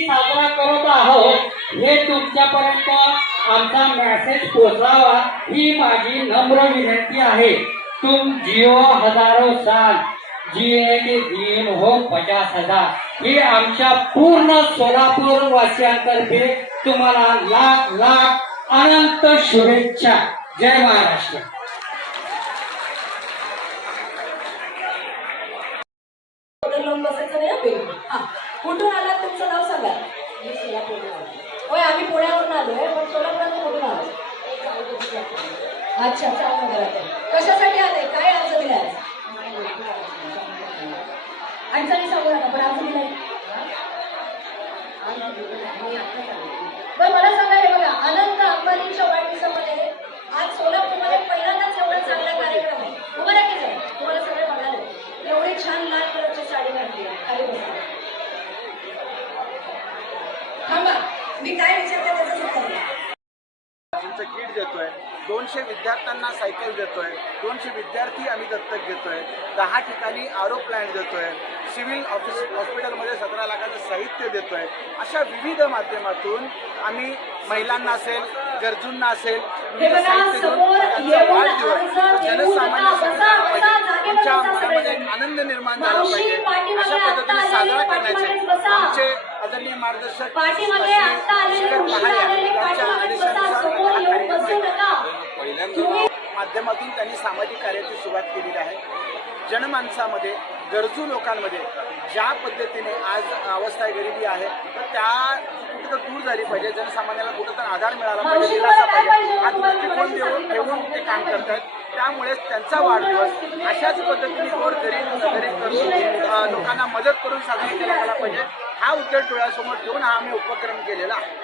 साजरा करत आहोत हे तुमच्यापर्यंत आमचा मेसेज पोहोचावा ही माझी नम्र विनंती आहे। तुम जिओ हजारो साल जिए के दिन हो 50,000 हे आमच्या पूर्ण सोलापूर वासियांतर्फे तुम्हाला लाख लाख अनंत शुभेच्छा। जय महाराष्ट्र। कुठून आलात तुमचं नाव सांगा। मी सोलापूर। होय आम्ही पुण्यावरून आलोय पण सोलापुरात कुठून आलो? अच्छा चावनगरात। कशासाठी आले काय अर्ज दिलाय? अडचणी सांगू नका पण अर्ज दिलाय। बरं मला सांगा हे बघा अनंत अंबानीच्या वाढदिवसामध्ये आज सोलापूरमध्ये पहिल्यांदाच एवढा चांगला कार्यक्रम आहे। उभं राहा की तुम्हाला सगळे बघायला एवढी छान लाल कलरची साडी घातली खाली बसा। थांबा मी काय विचारते त्याचं उत्तर द्या। किट देतोय, 200 विद्यार्थ्यांना सायकल देतोय, 200 विद्यार्थी आम्ही दत्तक घेतोय, 10 ठिकाणी आरो प्लांट देतोय, सिव्हिल हॉस्पिटलमध्ये 17 लाखाचं साहित्य देतोय। अशा विविध माध्यमातून आम्ही महिलांना असेल गरजूंना असेल जनसामान्यांच्या मनामध्ये आनंद निर्माण झाला पाहिजे अशा पद्धतीने साजरा करण्याचे आमचे आदरणीय मार्गदर्शक माध्यमातून त्यांनी सामाजिक कार्याची सुरुवात केलेली आहे। जनमानसामध्ये गरजू लोकांमध्ये ज्या पद्धतीने आज अवस्था गरिबी आहे तर त्या कुठं दूर झाली पाहिजे, जनसामान्याला कुठं तर आधार मिळाला पाहिजे, दिलासा पाहिजे हा दृष्टिकोन ठेवून ते काम करतात। त्यामुळे त्यांचा वाढदिवस अशाच पद्धतीने लोकांना मदत करून साजरा केला गेला पाहिजे हा उद्देश डोळ्यासमोर ठेवून हा आम्ही उपक्रम केलेला आहे।